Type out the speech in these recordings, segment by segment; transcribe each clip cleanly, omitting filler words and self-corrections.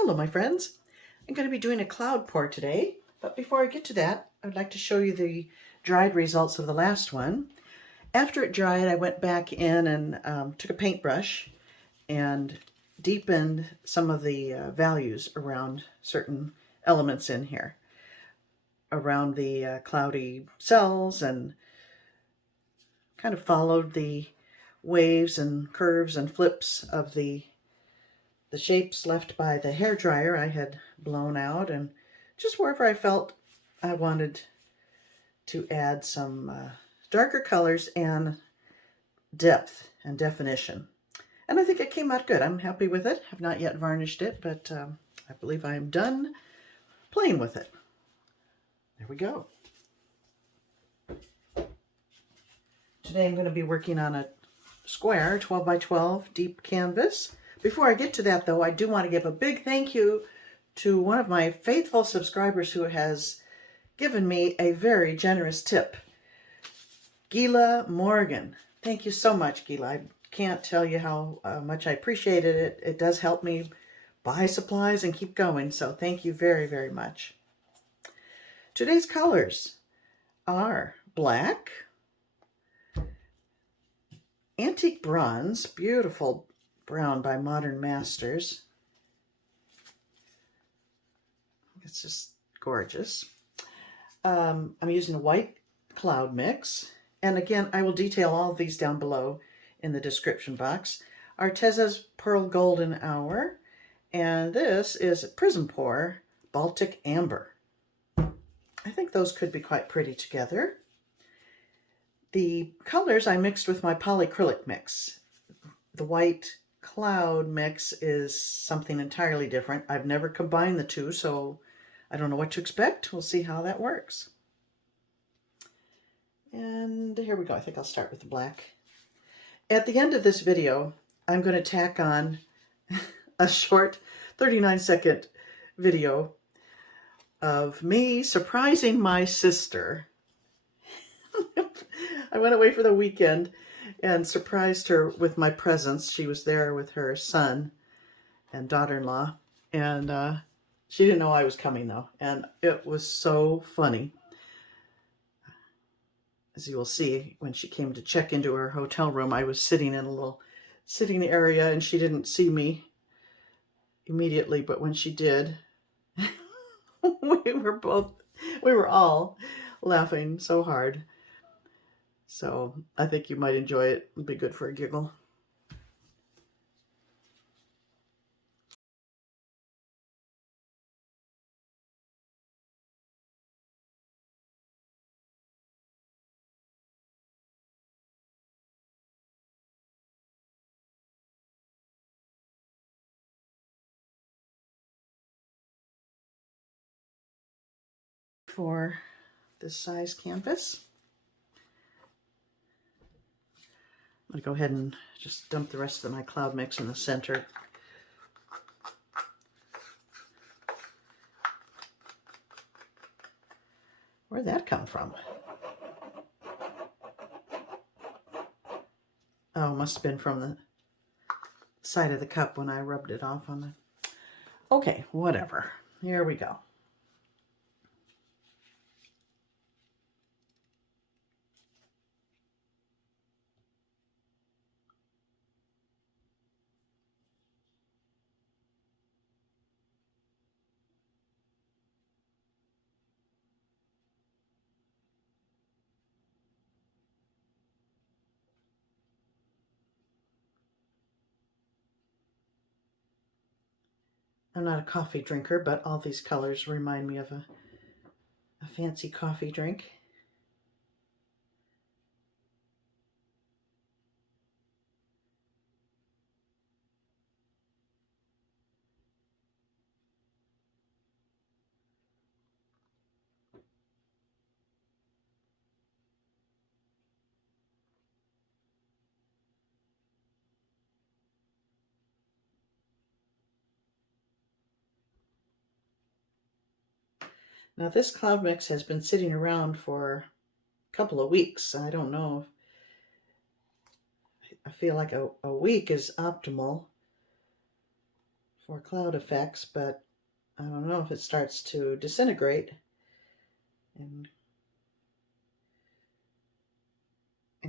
Hello, my friends. I'm going to be doing a cloud pour today, but before I get to that, I would like to show you the dried results of the last one. After it dried, I went back in and took a paintbrush and deepened some of the values around certain elements in here, around the cloudy cells, and kind of followed the waves and curves and flips of the shapes left by the hair dryer I had blown out, and just wherever I felt I wanted to add some darker colors and depth and definition. And I think it came out good. I'm happy with it. I've not yet varnished it, but I believe I am done playing with it. There we go. Today I'm going to be working on a square 12 by 12 deep canvas. Before I get to that, though, I do want to give a big thank you to one of my faithful subscribers who has given me a very generous tip. Gila Morgan. Thank you so much, Gila. I can't tell you how much I appreciated it. It does help me buy supplies and keep going, so thank you very, very much. Today's colors are black, antique bronze, beautiful brown by Modern Masters. It's just gorgeous. I'm using a white cloud mix. And again, I will detail all of these down below in the description box. Arteza's Pearl Golden Hour. And this is Prizm Pour Baltic Amber. I think those could be quite pretty together. The colors I mixed with my polycrylic mix. The white cloud mix is something entirely different. I've never combined the two, so I don't know what to expect. We'll see how that works. And here we go. I think I'll start with the black. At the end of this video, I'm going to tack on a short 39-second video of me surprising my sister. I went away for the weekend and surprised her with my presence. She was there with her son and daughter-in-law, and she didn't know I was coming, though, and it was so funny. As you will see, when she came to check into her hotel room, I was sitting in a little sitting area, and she didn't see me immediately, but when she did, we were all laughing so hard. So I think you might enjoy it. It'd be good for a giggle. For this size canvas, I'm going to go ahead and just dump the rest of my cloud mix in the center. Where'd that come from? Oh, must have been from the side of the cup when I rubbed it off on the... Okay, whatever. Here we go. I'm not a coffee drinker, but all these colors remind me of a fancy coffee drink. Now this cloud mix has been sitting around for a couple of weeks. I don't know. I feel like a week is optimal for cloud effects, but I don't know if it starts to disintegrate in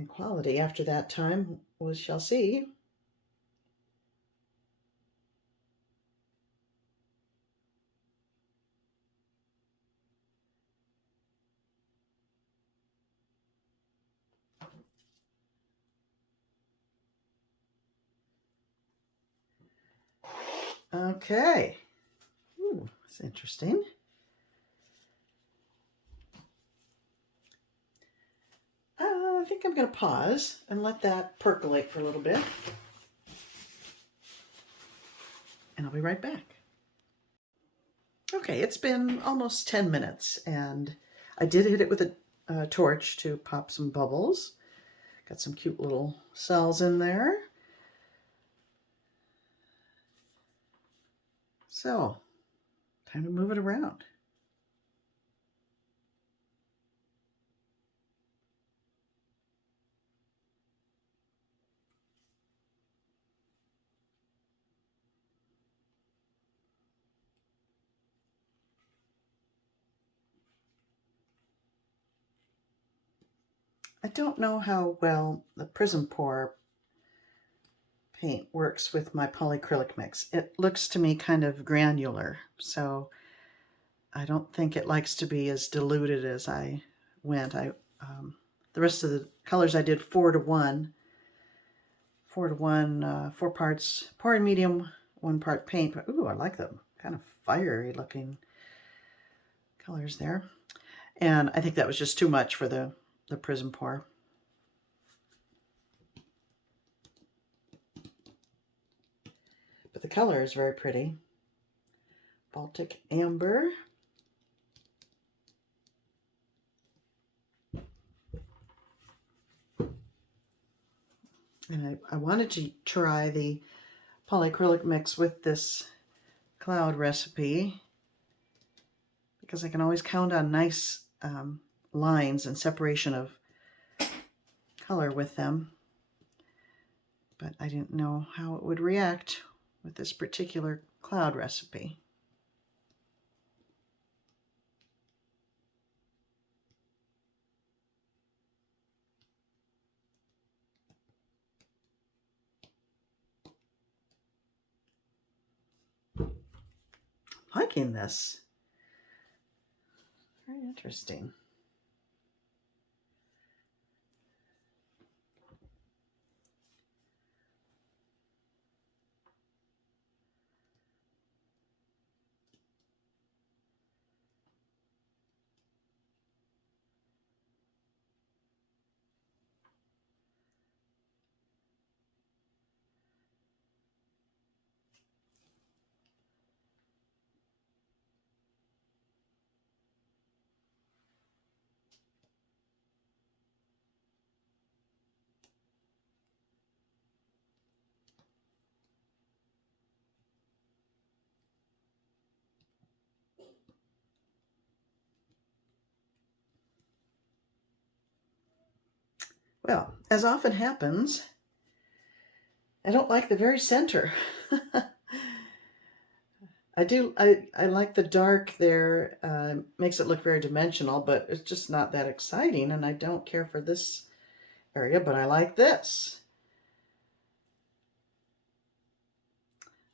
quality after that time. We shall see. Okay. Ooh, that's interesting. I think I'm going to pause and let that percolate for a little bit. And I'll be right back. Okay, it's been almost 10 minutes, and I did hit it with a torch to pop some bubbles. Got some cute little cells in there. So, time to move it around. I don't know how well the Prizm pour paint works with my polycrylic mix. It looks to me kind of granular, so I don't think it likes to be as diluted as I went. The rest of the colors I did 4:1, 4:1, 4 parts pouring medium, 1 part paint. But ooh, I like the kind of fiery looking colors there. And I think that was just too much for the Prizm pour. But the color is very pretty. Baltic amber. And I wanted to try the polycrylic mix with this cloud recipe because I can always count on nice lines and separation of color with them. But I didn't know how it would react with this particular cloud recipe. Liking this. Very interesting. Well, as often happens, I don't like the very center. I like the dark there, makes it look very dimensional, but it's just not that exciting, and I don't care for this area, but I like this.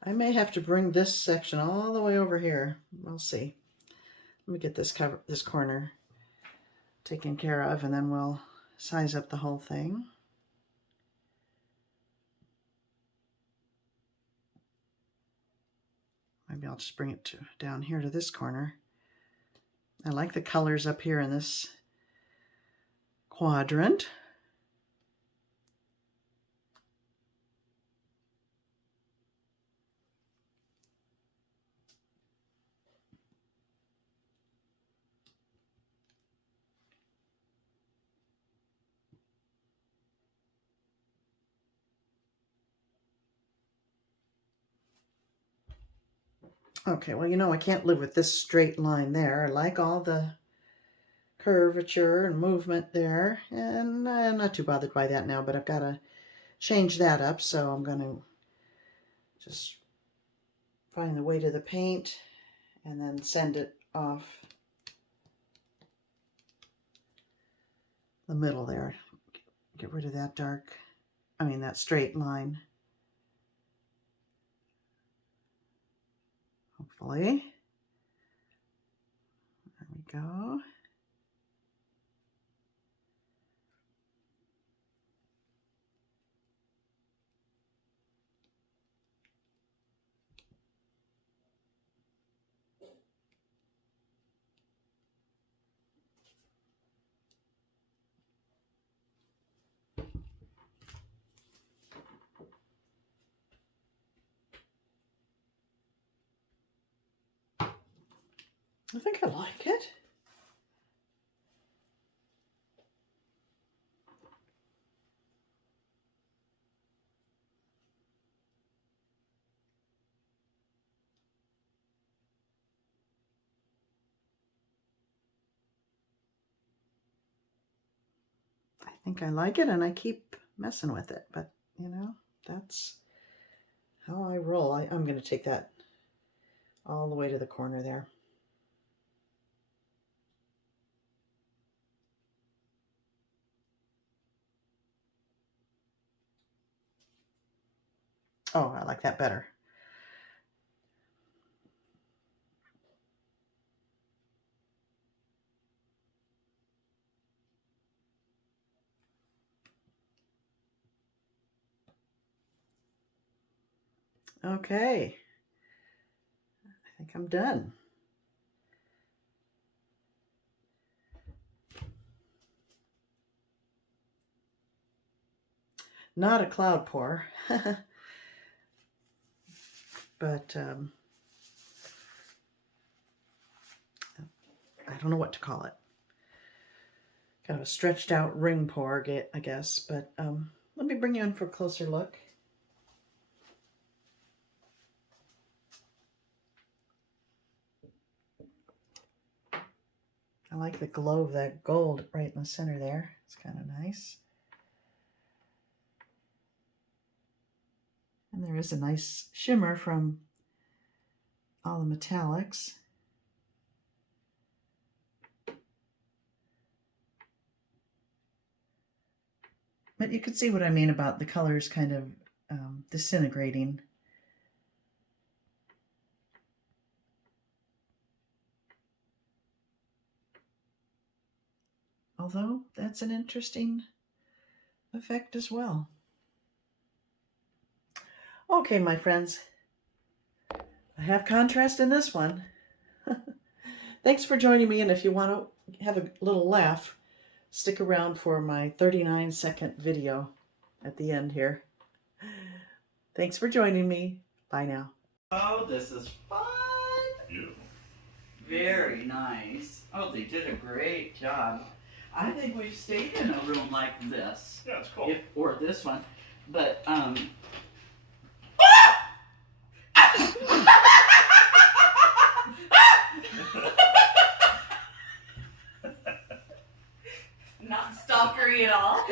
I may have to bring this section all the way over here. We'll see. Let me get this corner taken care of, and then we'll size up the whole thing. Maybe I'll just bring it down here to this corner. I like the colors up here in this quadrant. Okay, well, you know, I can't live with this straight line there. I like all the curvature and movement there, and I'm not too bothered by that now, but I've got to change that up, so I'm going to just find the weight of the paint and then send it off the middle there. Get rid of that that straight line. Hopefully. There we go. I think I like it. I think I like it, and I keep messing with it, but you know, that's how I roll. I'm going to take that all the way to the corner there. Oh, I like that better. Okay, I think I'm done. Not a cloud pour, but I don't know what to call it. Kind of a stretched out ring pour, I guess, but let me bring you in for a closer look. I like the glow of that gold right in the center there. It's kind of nice. And there is a nice shimmer from all the metallics. But you can see what I mean about the colors kind of disintegrating. Although that's an interesting effect as well. Okay, my friends, I have contrast in this one. Thanks for joining me, and if you want to have a little laugh, stick around for my 39-second video at the end here. Thanks for joining me. Bye now. Oh, this is fun. Yeah. Very nice. Oh, they did a great job. I think we've stayed in a room like this. Yeah, it's cool. Or this one. But, Not stalkery at all.